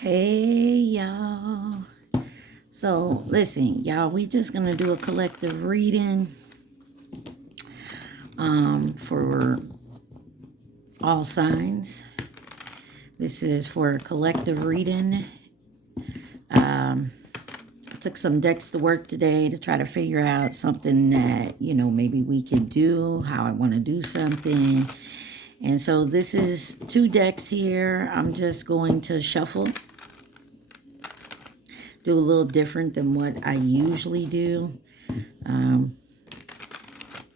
Hey y'all. So listen, y'all, we just gonna do a collective reading for all signs. This is for a collective reading. I took some decks to work today to try to figure out something that, maybe we could do, how I want to do something. And so this is 2 decks here. I'm just going to shuffle. Do a little different than what I usually do.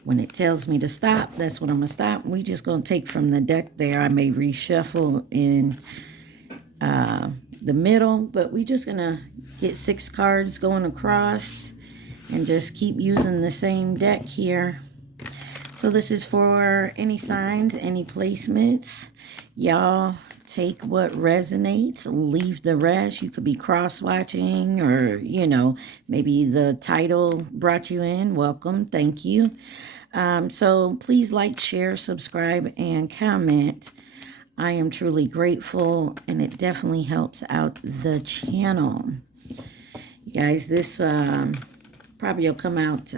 When it tells me to stop, that's when I'm going to stop. We just going to take from the deck there. I may reshuffle in the middle, but we just going to get 6 cards going across and just keep using the same deck here. So this is for any signs, any placements. Y'all take what resonates, leave the rest. You could be cross-watching or, maybe the title brought you in. Welcome. Thank you. So please like, share, subscribe, and comment. I am truly grateful, and it definitely helps out the channel. You guys, this probably will come out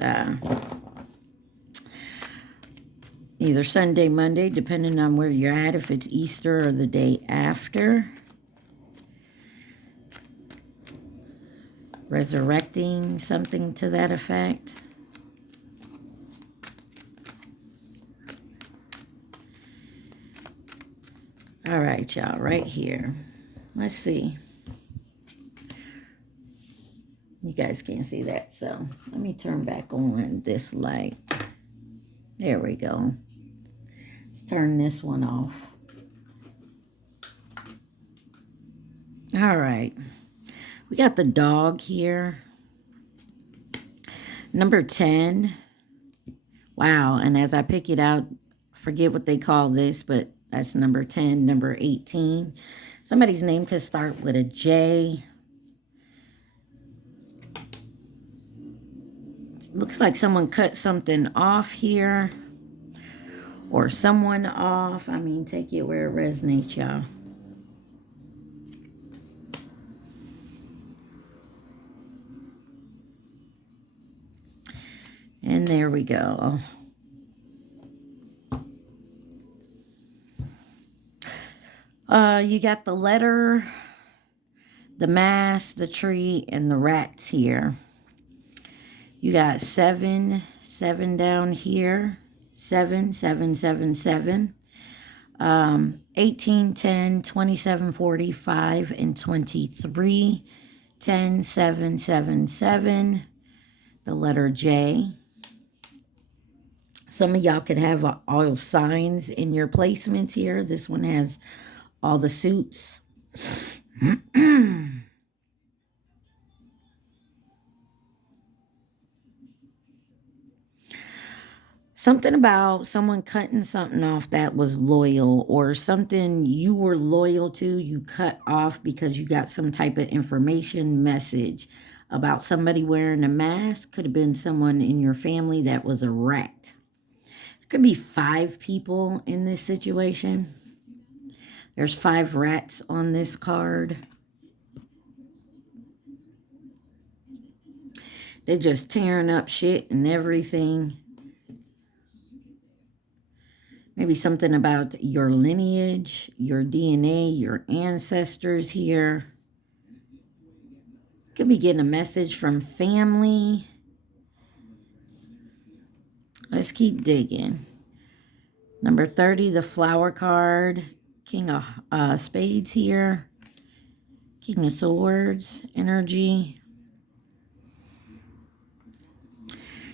either Sunday, Monday, depending on where you're at, if it's Easter or the day after. Resurrecting, something to that effect. All right, y'all, right here. Let's see. You guys can't see that, so let me turn back on this light. There we go. Let's turn this one off. All right. We got the dog here. Number 10. Wow, and as I pick it out, forget what they call this, but that's number 10, number 18. Somebody's name could start with a J. Looks like someone cut something off here. Or someone off. I mean, take it where it resonates, y'all. And there we go. You got the letter, the mask, the tree, and the rats here. You got 7 down here. 7, 7, 7, 7. 18, 10, 27, 45, and 23. 10, 7, 7, 7. The letter J. Some of y'all could have all signs in your placements here. This one has all the suits. Something about someone cutting something off that was loyal, or something you were loyal to, you cut off because you got some type of information message about somebody wearing a mask. Could have been someone in your family that was a rat. Could be 5 people in this situation. There's 5 rats on this card. They're just tearing up shit and everything. Maybe something about your lineage, your DNA, your ancestors here. Could be getting a message from family. Let's keep digging. Number 30, the flower card. King of Spades here. King of Swords energy.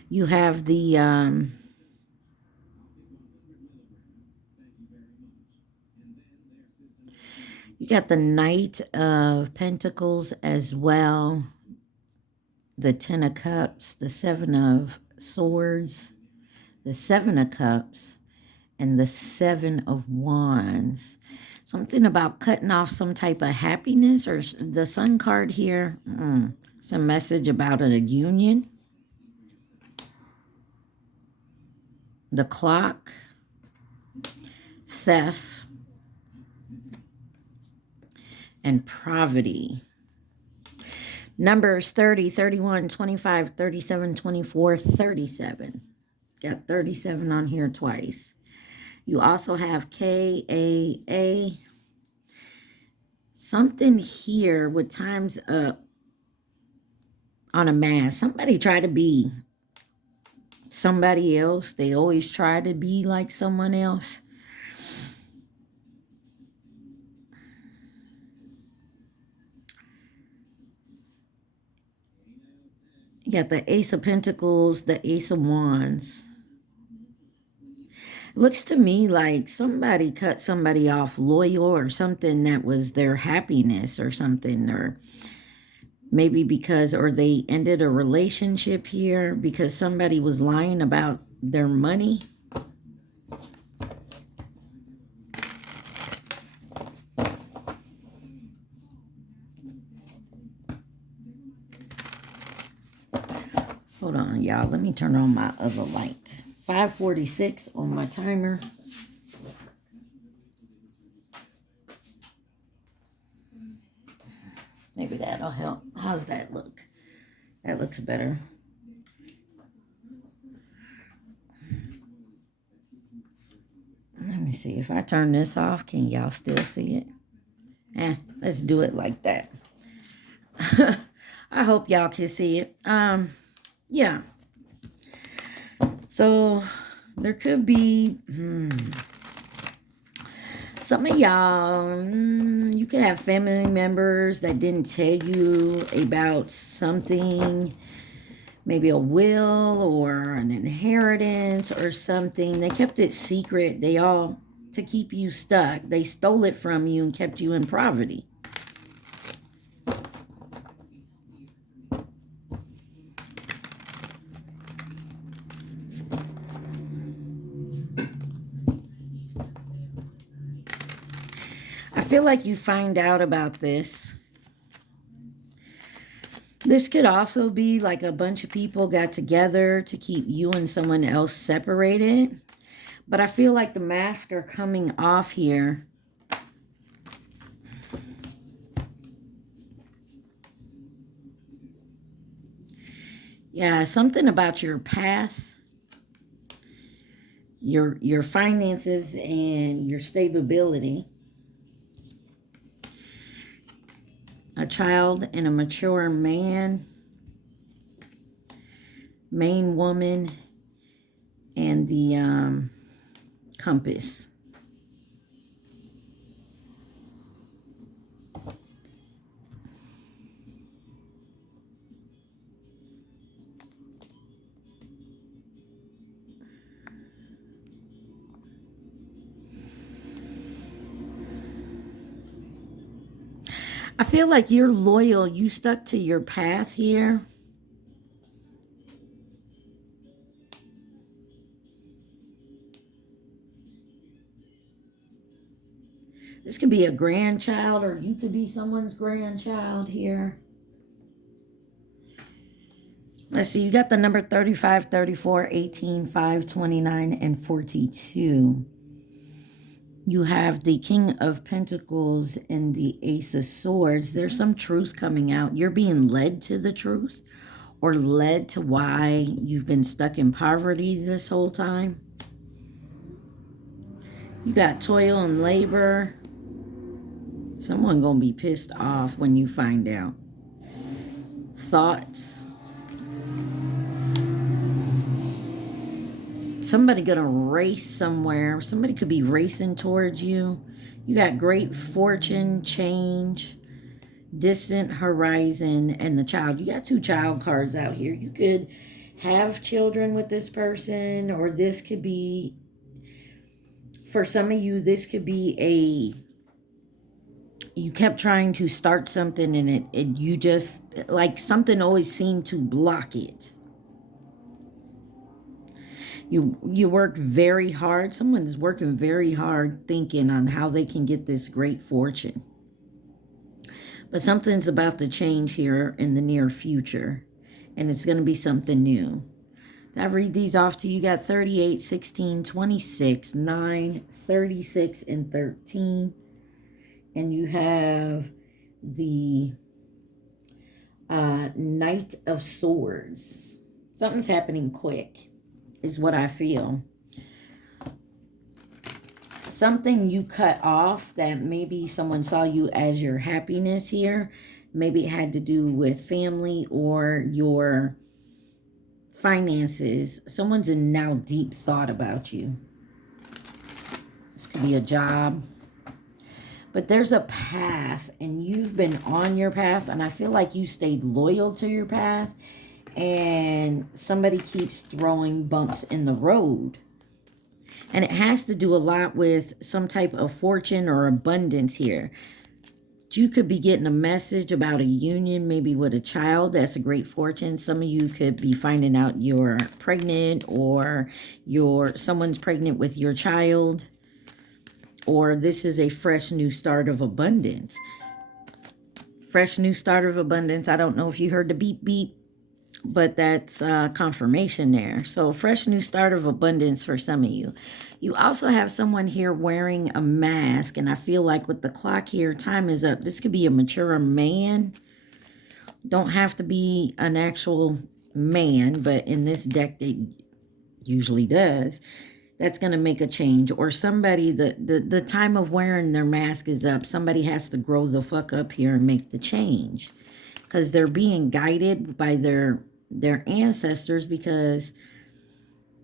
You have the you got the Knight of Pentacles as well. The 10 of Cups, the 7 of Swords, the 7 of Cups, and the 7 of Wands. Something about cutting off some type of happiness, or the Sun card here. Some message about a union. The Clock. Theft. and poverty. Numbers 30, 31, 25, 37, 24, 37. Got 37 on here twice. You also have KAA. Something here with times up on a mask. Somebody try to be somebody else. They always try to be like someone else. You got the Ace of Pentacles, the Ace of Wands. It looks to me like somebody cut somebody off loyal or something that was their happiness or something, or maybe because, or they ended a relationship here because somebody was lying about their money. Hold on, y'all. Let me turn on my other light. 5:46 on my timer. Maybe that'll help. How's that look? That looks better. Let me see. If I turn this off, can y'all still see it? Let's do it like that. I hope y'all can see it. Yeah. So there could be some of y'all, you could have family members that didn't tell you about something, maybe a will or an inheritance or something. They kept it secret. To keep you stuck. They stole it from you and kept you in poverty. I feel like you find out about this. This could also be like a bunch of people got together to keep you and someone else separated. But I feel like the masks are coming off here. Yeah, something about your path, your finances, and your stability. A child and a mature man, main woman, and the compass. I feel like you're loyal. You stuck to your path here. This could be a grandchild, or you could be someone's grandchild here. Let's see, you got the number 35, 34, 18, 5, 29, and 42. You have the King of Pentacles and the Ace of Swords. There's some truth coming out. You're being led to the truth, or led to why you've been stuck in poverty this whole time. You got toil and labor. Someone gonna be pissed off when you find out. Thoughts. Somebody gonna race somewhere. Somebody could be racing towards you. You got great fortune, change, distant horizon, and the child. You got two child cards out here. You could have children with this person, or this could be, for some of you, this could be you kept trying to start something and you just, like, something always seemed to block it. You worked very hard. Someone's working very hard thinking on how they can get this great fortune. But something's about to change here in the near future. And it's going to be something new. I read these off to you. You got 38, 16, 26, 9, 36, and 13. And you have the Knight of Swords. Something's happening quick, is what I feel. Something you cut off that maybe someone saw you as your happiness here. Maybe it had to do with family or your finances. Someone's in now deep thought about you. This could be a job. But there's a path, and you've been on your path, and I feel like you stayed loyal to your path, and somebody keeps throwing bumps in the road. And it has to do a lot with some type of fortune or abundance here. You could be getting a message about a union, maybe with a child. That's a great fortune. Some of you could be finding out you're pregnant, or someone's pregnant with your child. Or this is a fresh new start of abundance. Fresh new start of abundance. I don't know if you heard the beep beep, but that's confirmation there. So fresh new start of abundance for some of you. You also have someone here wearing a mask, and I feel like with the clock here, time is up. This could be a mature man. Don't have to be an actual man, but in this deck it usually does. That's going to make a change. Or somebody, the time of wearing their mask is up. Somebody has to grow the fuck up here and make the change. Because they're being guided by their ancestors, because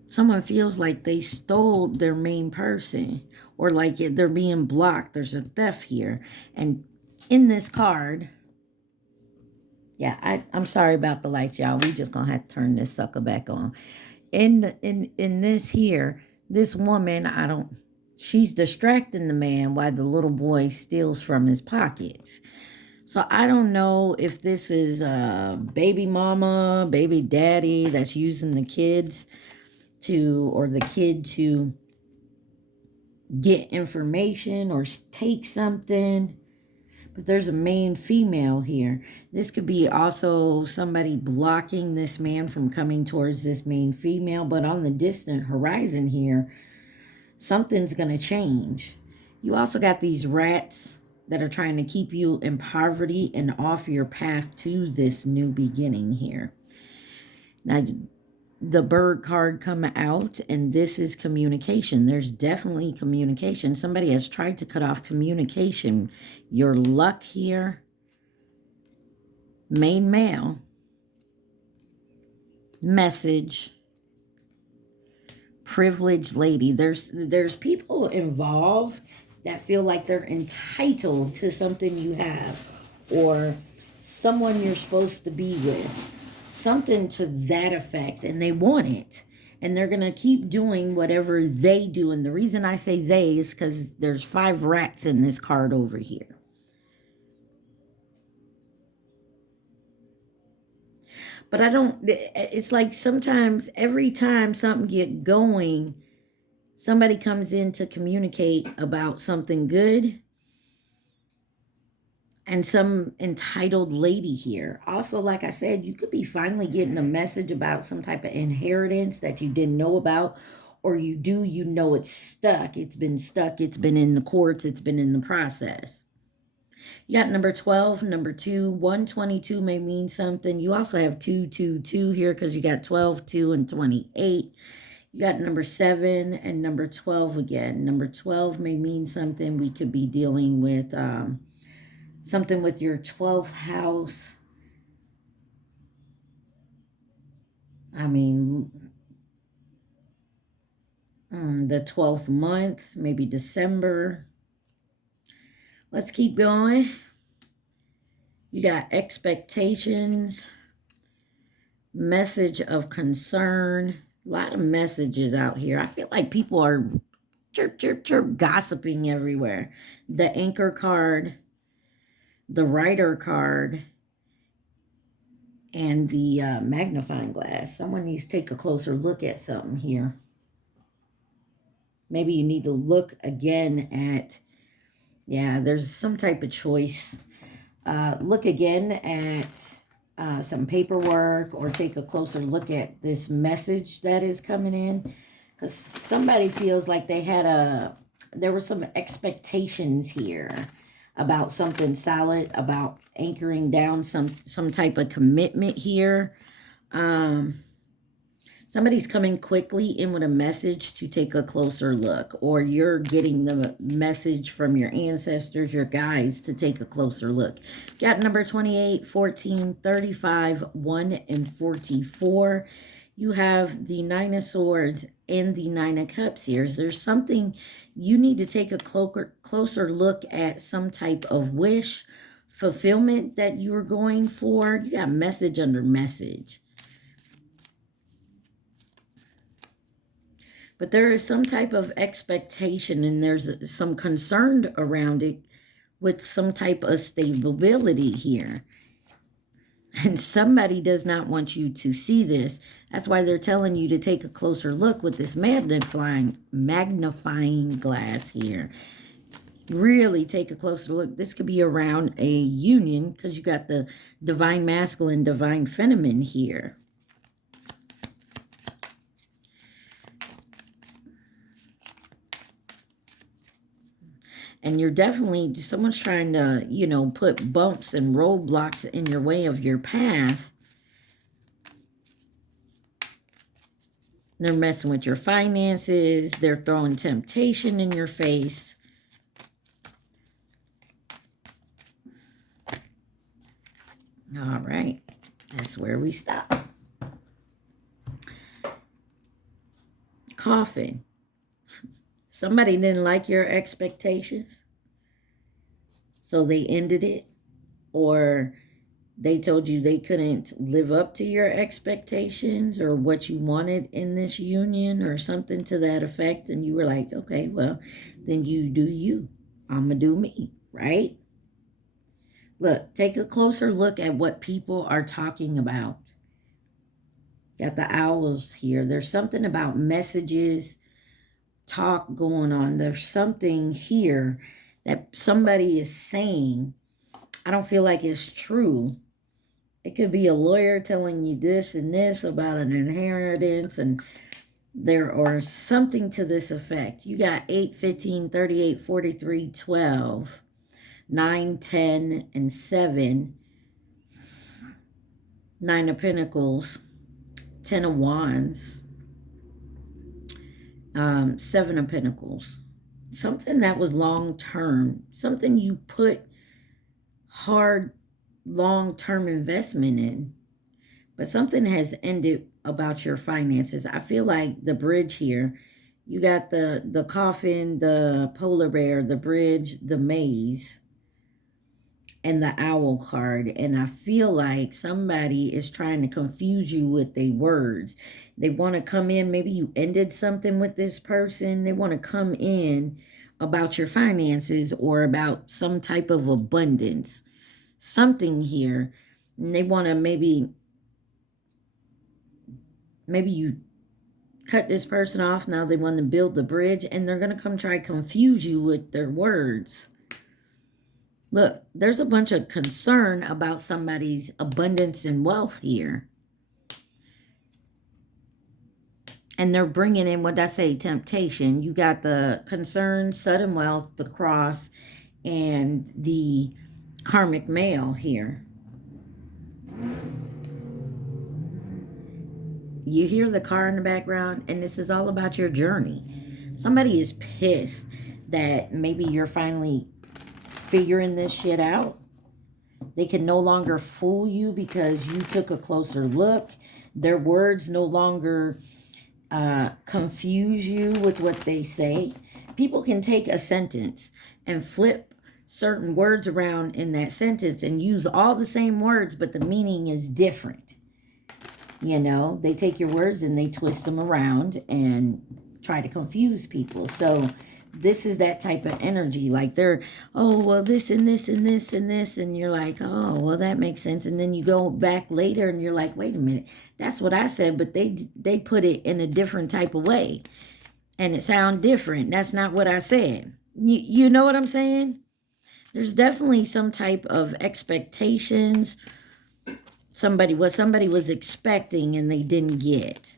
someone feels like they stole their main person. Or like they're being blocked. There's a theft here. And in this card, yeah, I'm sorry about the lights, y'all. We just going to have to turn this sucker back on. In this here, this woman, she's distracting the man while the little boy steals from his pockets. So I don't know if this is a baby mama, baby daddy that's using the kids or the kid to get information or take something. But there's a main female here. This could be also somebody blocking this man from coming towards this main female. But on the distant horizon here, something's going to change. You also got these rats that are trying to keep you in poverty and off your path to this new beginning here. Now, the bird card come out, and this is communication. There's definitely communication. Somebody has tried to cut off communication. Your luck here, main male, message, privileged lady. There's people involved that feel like they're entitled to something you have, or someone you're supposed to be with. Something to that effect, and they want it. And they're going to keep doing whatever they do. And the reason I say they is because there's 5 rats in this card over here. But it's like sometimes, every time something get going, somebody comes in to communicate about something good. And some entitled lady here. Also, like I said, you could be finally getting a message about some type of inheritance that you didn't know about. Or you do, you know it's stuck. It's been stuck. It's been in the courts. It's been in the process. You got number 12, number 2. 122 may mean something. You also have 222 here because you got 12, 2, and 28. You got number 7 and number 12 again. Number 12 may mean something. We could be dealing with something with your 12th house. I mean, the 12th month, maybe December. Let's keep going. You got expectations, message of concern. A lot of messages out here. I feel like people are chirp, chirp, chirp, gossiping everywhere. The Anchor card, the Rider card, and the magnifying glass. Someone needs to take a closer look at something here. Maybe you need to look again at, yeah, there's some type of choice. Look again at some paperwork, or take a closer look at this message that is coming in. Because somebody feels like there were some expectations here about something solid, about anchoring down some type of commitment here. Somebody's coming quickly in with a message to take a closer look, or you're getting the message from your ancestors, your guides, to take a closer look. Got number 28, 14, 35, 1, and 44. You have the Nine of Swords and the Nine of Cups here. There's something you need to take a closer look at, some type of wish fulfillment that you're going for. You got message under message. But there is some type of expectation, and there's some concern around it with some type of stability here. And somebody does not want you to see this. That's why they're telling you to take a closer look with this magnifying glass here. Really take a closer look. This could be around a union, because you got the divine masculine, divine feminine here. And you're definitely, someone's trying to, you know, put bumps and roadblocks in your way of your path. They're messing with your finances. They're throwing temptation in your face. All right. That's where we stop. Coffin. Somebody didn't like your expectations, so they ended it, or they told you they couldn't live up to your expectations or what you wanted in this union or something to that effect, and you were like, okay, well, then you do you. I'm going to do me, right? Look, take a closer look at what people are talking about. Got the owls here. There's something about messages, talk going on. There's something here that somebody is saying. I don't feel like it's true. It could be a lawyer telling you this and this about an inheritance, and there or something to this effect. You got 8, 15, 38, 43, 12, 9, 10, and 7, 9 of Pentacles, 10 of Wands, 7 of Pentacles. Something that was long-term. Something you put hard, long-term investment in. But something has ended about your finances. I feel like the bridge here. You got the coffin, the polar bear, the bridge, the maze, and the owl card. And I feel like somebody is trying to confuse you with their words. They want to come in. Maybe you ended something with this person. They want to come in about your finances or about some type of abundance. Something here. And they want to maybe you cut this person off. Now they want to build the bridge, and they're going to come try to confuse you with their words. Look, there's a bunch of concern about somebody's abundance and wealth here. And they're bringing in, what did I say, temptation. You got the concern, sudden wealth, the cross, and the karmic male here. You hear the car in the background, and this is all about your journey. Somebody is pissed that maybe you're finally figuring this shit out. They can no longer fool you because you took a closer look. Their words no longer confuse you with what they say. People can take a sentence and flip certain words around in that sentence and use all the same words, but the meaning is different. You know, they take your words and they twist them around and try to confuse people. So this is that type of energy. Like they're, oh, well, this and this and this and this. And you're like, oh, well, that makes sense. And then you go back later and you're like, wait a minute. That's what I said. But they put it in a different type of way. And it sounds different. That's not what I said. You know what I'm saying? There's definitely some type of expectations. What somebody was expecting and they didn't get.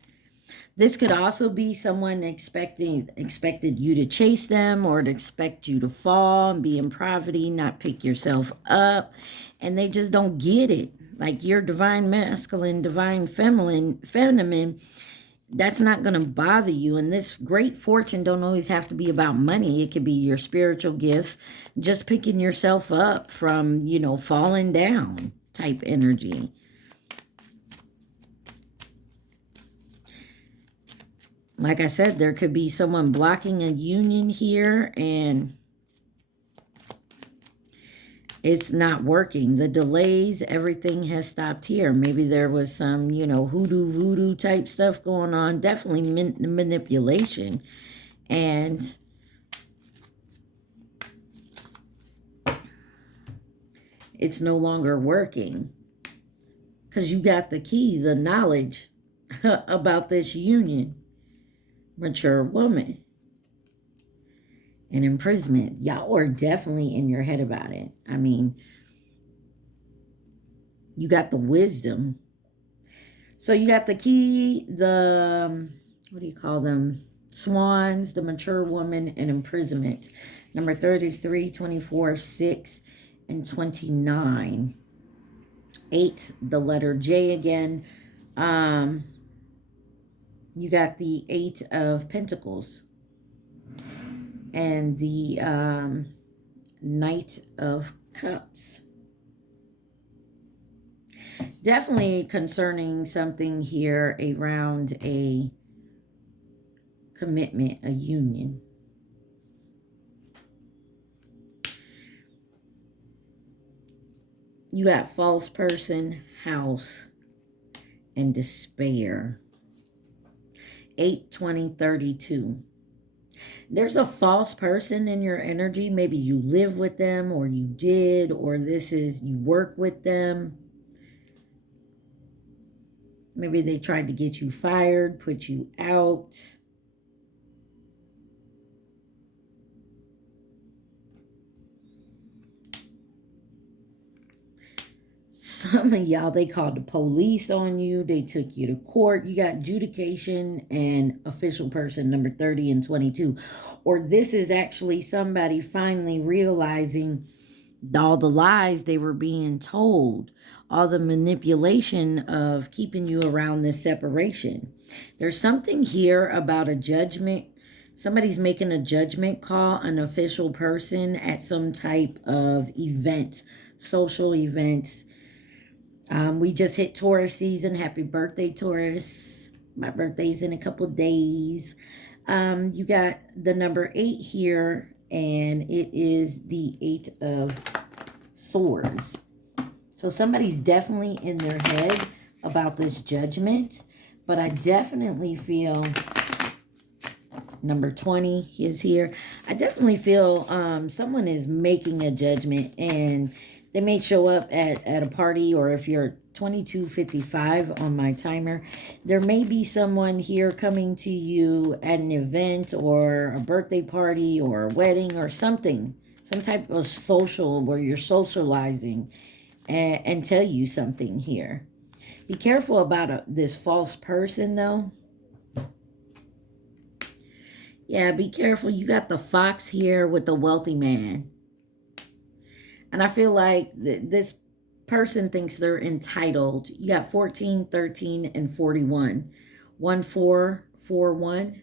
This could also be someone expected you to chase them, or to expect you to fall and be in poverty, not pick yourself up, and they just don't get it. Like your divine masculine, divine feminine, that's not going to bother you. And this great fortune don't always have to be about money. It could be your spiritual gifts, just picking yourself up from, falling down type energy. Like I said, there could be someone blocking a union here, and it's not working. The delays, everything has stopped here. Maybe there was some, hoodoo, voodoo type stuff going on. Definitely manipulation. And it's no longer working. Because you got the key, the knowledge about this union. Mature woman. And imprisonment. Y'all are definitely in your head about it. I mean, you got the wisdom. So you got the key, the, what do you call them? Swans, the mature woman, and imprisonment. Number 33, 24, 6, and 29. 8, the letter J again. You got the 8 of Pentacles. And the Knight of Cups. Definitely concerning something here around a commitment, a union. You got false person, house, and despair. 8, 20, 32. There's a false person in your energy. Maybe you live with them, or you did, or this is, you work with them. Maybe they tried to get you fired, put you out. Some of y'all, they called the police on you. They took you to court. You got adjudication and official person, number 30 and 22. Or this is actually somebody finally realizing all the lies they were being told, all the manipulation of keeping you around this separation. There's something here about a judgment. Somebody's making a judgment call, an official person at some type of event, social events. We just hit Taurus season. Happy birthday, Taurus. My birthday's in a couple days. You got the number 8 here, and it is the 8 of Swords. So somebody's definitely in their head about this judgment, but I definitely feel number 20 is here. I definitely feel someone is making a judgment, and they may show up at a party, or if you're 22:55 on my timer, there may be someone here coming to you at an event or a birthday party or a wedding or something, some type of social where you're socializing, and tell you something here. Be careful about this false person, though. Yeah, be careful. You got the fox here with the wealthy man. And I feel like this person thinks they're entitled. You got 14, 13, and 41. 1, 4, 4, 1.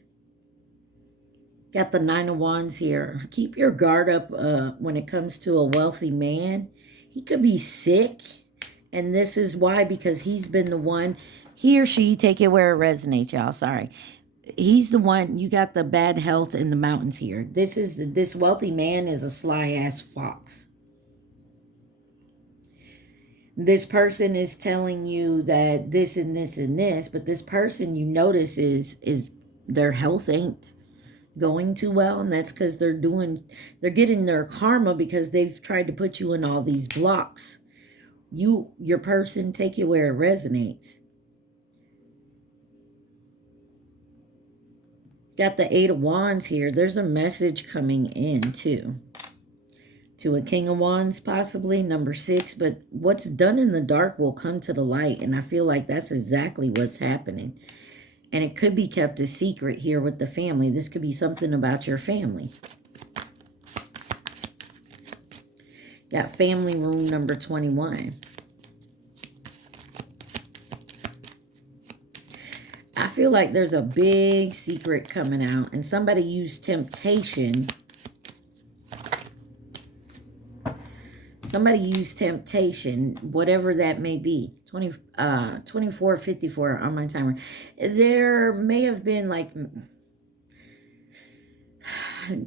Got the 9 of Wands here. Keep your guard up when it comes to a wealthy man. He could be sick. And this is why, because he's been the one. He or she, take it where it resonates, y'all. Sorry. He's the one. You got the bad health in the mountains here. This wealthy man is a sly-ass fox. This person is telling you that this and this and this, but this person, you notice, is their health ain't going too well, and that's because they're getting their karma because they've tried to put you in all these blocks. Your person, take it where it resonates. Got the 8 of Wands here. There's a message coming in too. To a King of Wands, possibly, number 6. But what's done in the dark will come to the light. And I feel like that's exactly what's happening. And it could be kept a secret here with the family. This could be something about your family. Got family room number 21. I feel like there's a big secret coming out, and somebody used temptation. Somebody used temptation, whatever that may be. 24:54 on my timer. There may have been like,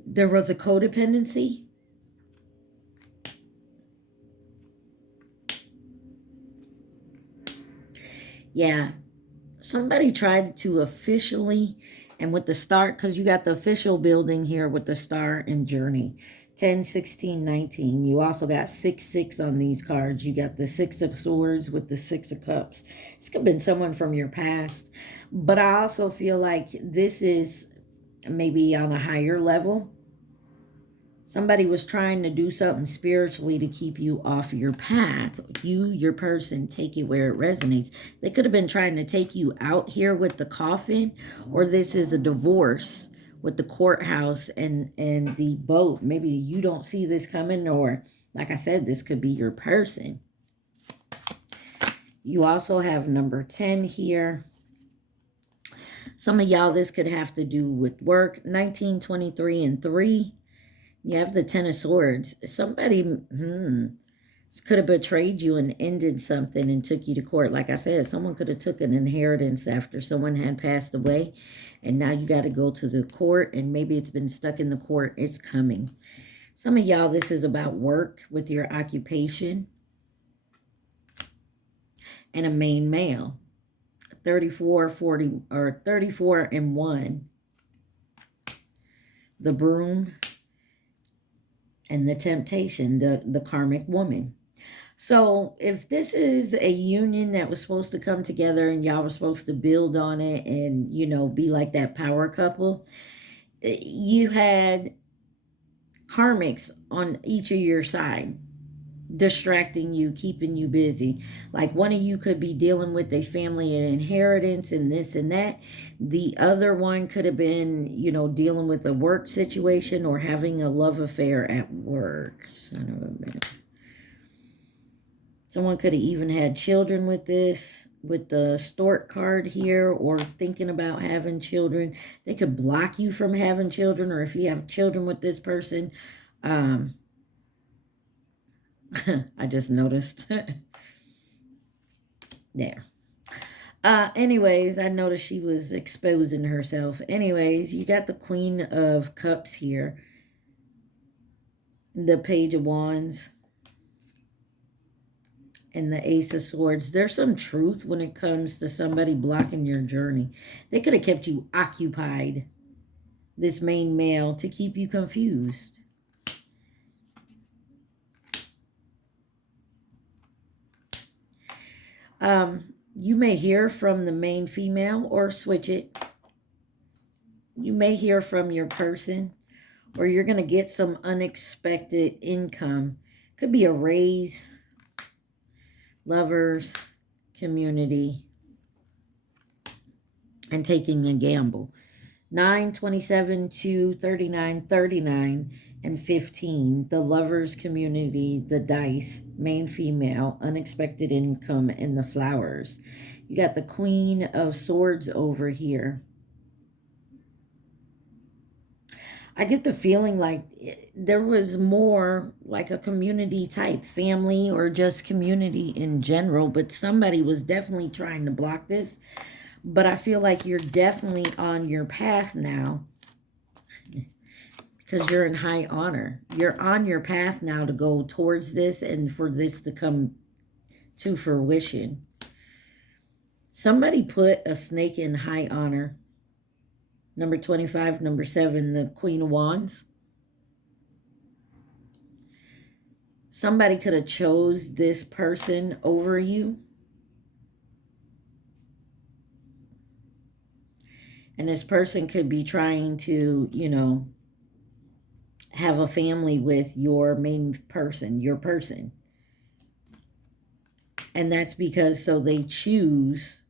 there was a codependency. Yeah. Somebody tried to officially, and with the star, because you got the official building here with the star and journey. 10, 16, 19. You also got 6, 6 on these cards. You got the 6 of swords with the 6 of cups. This could have been someone from your past. But I also feel like this is maybe on a higher level. Somebody was trying to do something spiritually to keep you off your path. You, your person, take it where it resonates. They could have been trying to take you out here with the coffin, or this is a divorce with the courthouse and the boat. Maybe you don't see this coming, or like I said, this could be your person. You also have number 10 here. Some of y'all, this could have to do with work. 19, 23, and 3. You have the 10 of swords. Somebody could have betrayed you and ended something and took you to court. Like I said, someone could have took an inheritance after someone had passed away, and now you got to go to the court, and maybe it's been stuck in the court. It's coming. Some of y'all, this is about work with your occupation. And a main male. 34, 40, or 34 and 1. The broom. And the temptation, the karmic woman. So if this is a union that was supposed to come together and y'all were supposed to build on it and, you know, be like that power couple, you had karmics on each of your side, distracting you, keeping you busy. Like one of you could be dealing with a family and inheritance and this and that. The other one could have been, you know, dealing with a work situation or having a love affair at work. Son of a bitch. Someone could have even had children with this, with the stork card here, or thinking about having children. They could block you from having children, or if you have children with this person, I just noticed. There. Anyways, I noticed she was exposing herself. Anyways, you got the Queen of Cups here. The Page of Wands. And the Ace of Swords. There's some truth when it comes to somebody blocking your journey. They could have kept you occupied, this main male, to keep you confused. You may hear from the main female or switch it. You may hear from your person, or you're going to get some unexpected income. Could be a raise, lovers, community, and taking a gamble. 9, 27, 2, 39, 39, and 15. The lovers, community, the dice, main female, unexpected income, and the flowers. You got the Queen of Swords over here. I get the feeling like there was more like a community type, family or just community in general, but somebody was definitely trying to block this. But I feel like you're definitely on your path now because you're in high honor. You're on your path now to go towards this and for this to come to fruition. Somebody put a snake in high honor. Number 25, number 7, the Queen of Wands. Somebody could have chose this person over you. And this person could be trying to, you know, have a family with your main person, your person. And that's because so they choose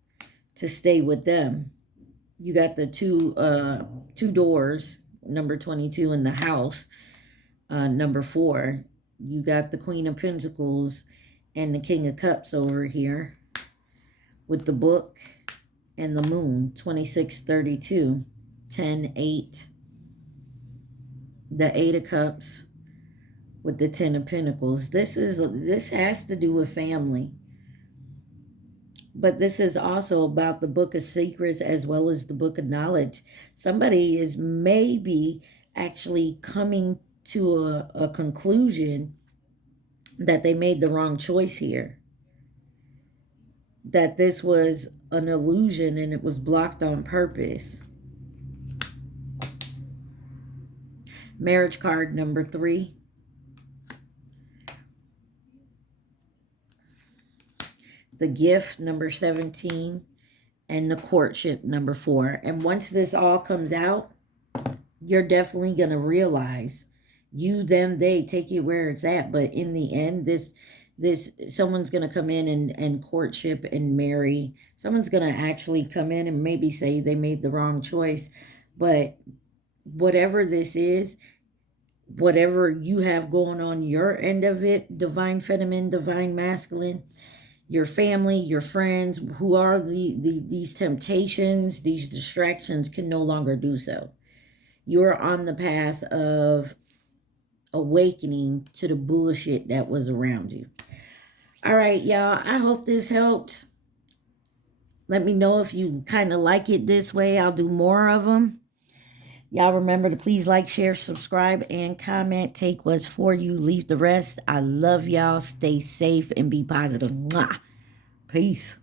to stay with them. You got the two doors, number 22, in the house, number 4. You got the Queen of Pentacles and the King of Cups over here with the book and the moon, 2632, 10, 8. The 8 of Cups with the 10 of Pentacles. This has to do with family. But this is also about the Book of Secrets as well as the Book of Knowledge. Somebody is maybe actually coming to a conclusion that they made the wrong choice here. That this was an illusion and it was blocked on purpose. Marriage card number 3. The gift number 17. And the courtship number 4. And once this all comes out, you're definitely going to realize you, them, they, take it where it's at. But in the end, this someone's going to come in and courtship and marry. Someone's going to actually come in and maybe say they made the wrong choice. But whatever this is, whatever you have going on your end of it, divine feminine, divine masculine, your family, your friends, who are these temptations, these distractions, can no longer do so. You're on the path of awakening to the bullshit that was around you. All right, y'all. I hope this helped. Let me know if you kind of like it this way. I'll do more of them. Y'all remember to please like, share, subscribe, and comment. Take what's for you. Leave the rest. I love y'all. Stay safe and be positive. Mwah. Peace.